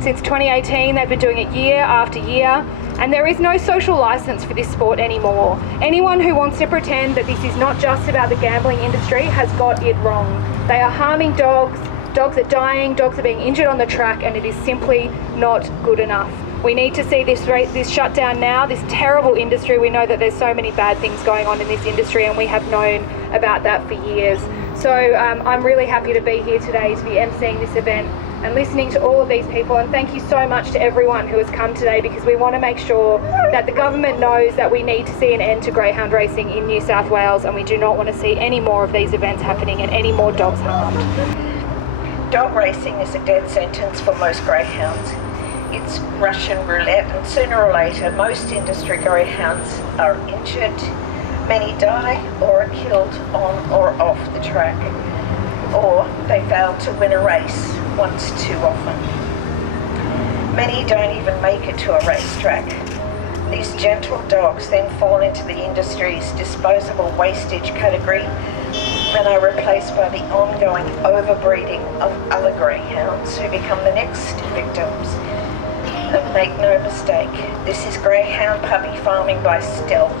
Since 2018, they've been doing it year after year, and there is no social licence for this sport anymore. Anyone who wants to pretend that this is not just about the gambling industry has got it wrong. They are harming dogs, dogs are dying, dogs are being injured on the track, and it is simply not good enough. We need to see this shut down now, this terrible industry. We know that there's so many bad things going on in this industry, and we have known about that for years. So I'm really happy to be here today to be emceeing this event and listening to all of these people, and thank you so much to everyone who has come today, because we want to make sure that the government knows that we need to see an end to greyhound racing in New South Wales, and we do not want to see any more of these events happening and any more dogs harmed. Dog racing is a death sentence for most greyhounds. It's Russian roulette, and sooner or later most industry greyhounds are injured, many die or are killed on or off the track, or they fail to win a race once too often. Many don't even make it to a racetrack. These gentle dogs then fall into the industry's disposable wastage category and are replaced by the ongoing overbreeding of other greyhounds who become the next victims. And make no mistake, this is greyhound puppy farming by stealth,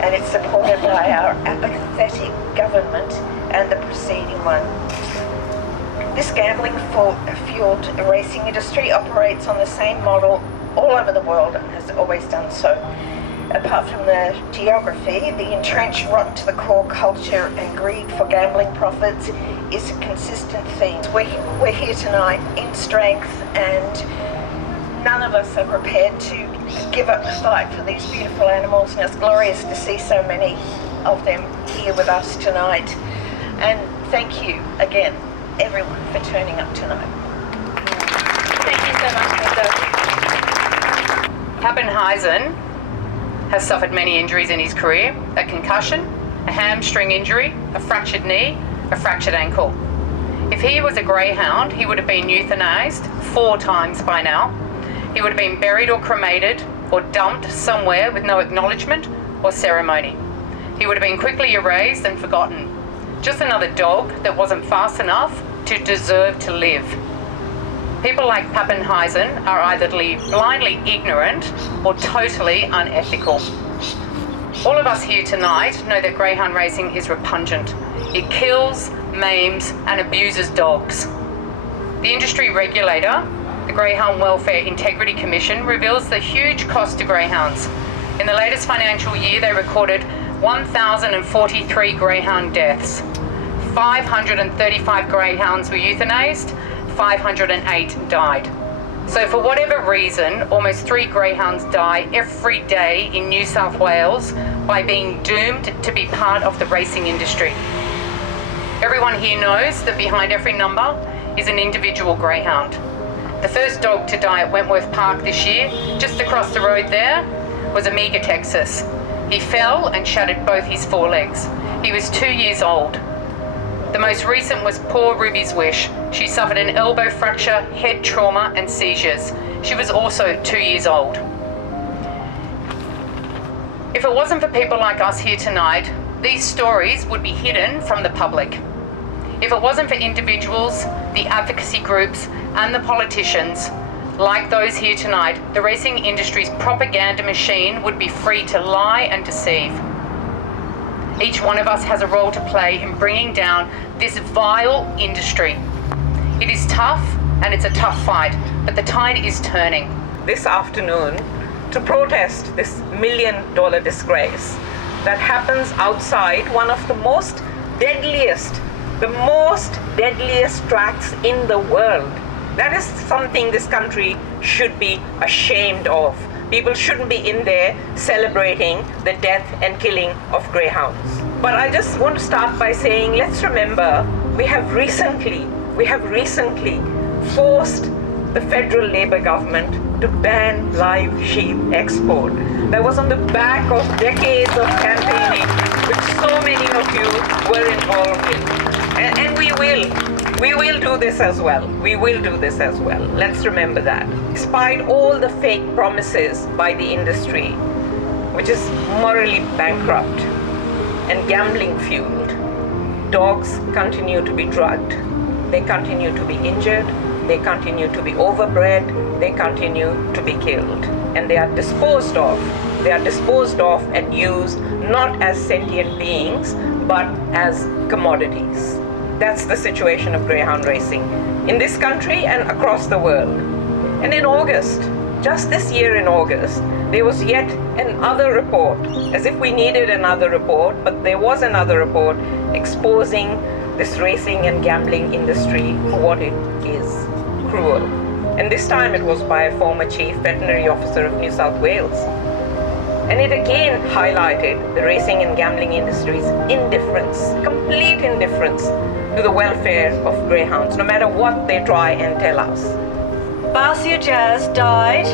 and it's supported by our apathetic government and the preceding one. This gambling-fueled racing industry operates on the same model all over the world and has always done so. Apart from the geography, the entrenched rotten to the core culture and greed for gambling profits is a consistent theme. We're here tonight in strength, and none of us are prepared to give up the fight for these beautiful animals, and it's glorious to see so many of them here with us tonight. And thank you again, everyone, for turning up tonight. Thank you so much, Linda. Pappenheisen has suffered many injuries in his career: a concussion, a hamstring injury, a fractured knee, a fractured ankle. If he was a greyhound, he would have been euthanized 4 times by now. He would have been buried or cremated or dumped somewhere with no acknowledgement or ceremony. He would have been quickly erased and forgotten. Just another dog that wasn't fast enough to deserve to live. People like Pappenheisen are either blindly ignorant or totally unethical. All of us here tonight know that greyhound racing is repugnant. It kills, maims, and abuses dogs. The industry regulator, the Greyhound Welfare Integrity Commission, reveals the huge cost to greyhounds. In the latest financial year, they recorded 1,043 greyhound deaths. 535 greyhounds were euthanized, 508 died. So for whatever reason, almost 3 greyhounds die every day in New South Wales by being doomed to be part of the racing industry. Everyone here knows that behind every number is an individual greyhound. The first dog to die at Wentworth Park this year, just across the road there, was Amiga, Texas. He fell and shattered both his forelegs. He was 2 years old. The most recent was poor Ruby's Wish. She suffered an elbow fracture, head trauma, and seizures. She was also 2 years old. If it wasn't for people like us here tonight, these stories would be hidden from the public. If it wasn't for individuals, the advocacy groups, and the politicians, like those here tonight, the racing industry's propaganda machine would be free to lie and deceive. Each one of us has a role to play in bringing down this vile industry. It is tough, and it's a tough fight, but the tide is turning. This afternoon, to protest this $1 million disgrace that happens outside one of the most deadliest tracks in the world. That is something this country should be ashamed of. People shouldn't be in there celebrating the death and killing of greyhounds. But I just want to start by saying, let's remember, we have recently forced the federal Labor government to ban live sheep export. That was on the back of decades of campaigning, which so many of you were involved in. And we will do this as well. We will do this as well. Let's remember that. Despite all the fake promises by the industry, which is morally bankrupt and gambling fueled, dogs continue to be drugged. They continue to be injured. they continue to be overbred, they continue to be killed, and they are disposed of. They are disposed of and used not as sentient beings, but as commodities. That's the situation of greyhound racing in this country and across the world. And in August, just this year in August, there was yet another report, as if we needed another report, but there was another report exposing this racing and gambling industry for what it is: cruel. And this time it was by a former chief veterinary officer of New South Wales. And it again highlighted the racing and gambling industry's indifference, complete indifference to the welfare of greyhounds, no matter what they try and tell us. Basia Jazz died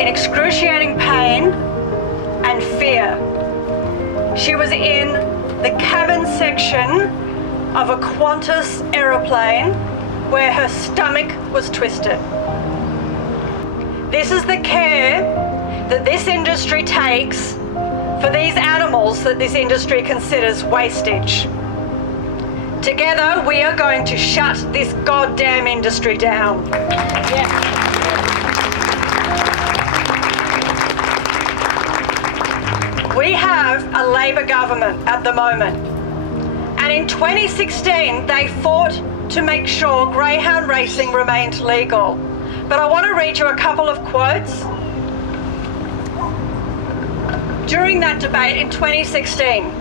in excruciating pain and fear. She was in the cabin section of a Qantas aeroplane where her stomach was twisted. This is the care that this industry takes for these animals that this industry considers wastage. Together, we are going to shut this goddamn industry down. We have a Labor government at the moment, and in 2016 they fought to make sure greyhound racing remained legal. But I want to read you a couple of quotes. During that debate in 2016,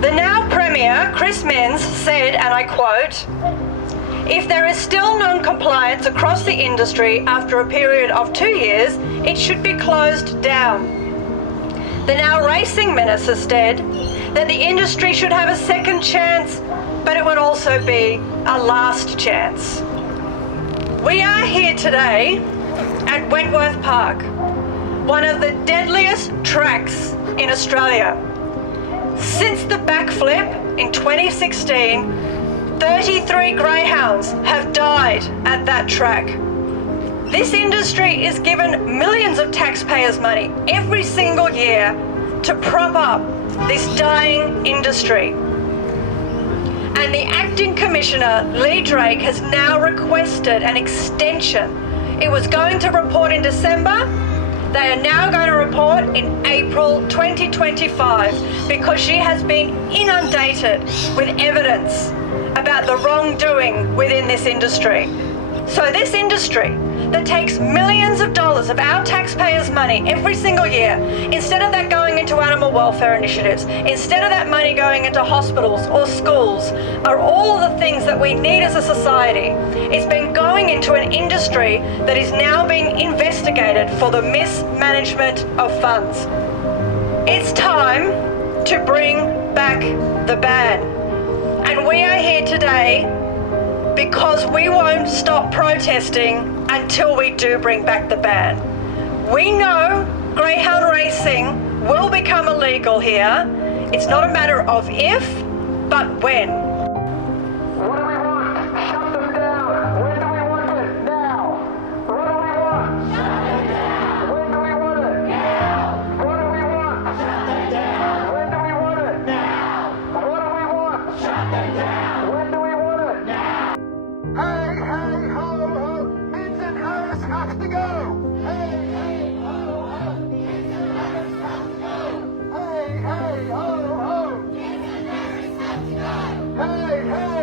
the now Premier, Chris Minns, said, and I quote, "If there is still non-compliance across the industry after a period of 2 years, it should be closed down." The now Racing Minister said that the industry should have a second chance, but it would also be a last chance. We are here today at Wentworth Park, one of the deadliest tracks in Australia. Since the backflip in 2016, 33 greyhounds have died at that track. This industry is given millions of taxpayers' money every single year to prop up this dying industry. And the acting commissioner, Lee Drake, has now requested an extension. It was going to report in December. They are now going to report in April 2025 because she has been inundated with evidence about the wrongdoing within this industry. So this industry that takes millions of dollars of our taxpayers' money every single year, instead of that going into animal welfare initiatives, instead of that money going into hospitals or schools, are all of the things that we need as a society. It's been going into an industry that is now being investigated for the mismanagement of funds. It's time to bring back the ban. And we are here today because we won't stop protesting until we do bring back the ban. We know greyhound racing will become illegal here. It's not a matter of if, but when. What do we want? Shut them down. When do we want it? Now. What do we want? Shut them down. When do we want it? Now. What do we want? Shut them down. When do we want it? Now. What do we want? Shut them down. When do we want it? Now. Hey, hey, ho, ho. Minns and Harris have to go. Hey, hey, ho, ho. Minns and Harris have to go. Hey, hey, ho, ho. Minns and Harris have to go. Hey, hey.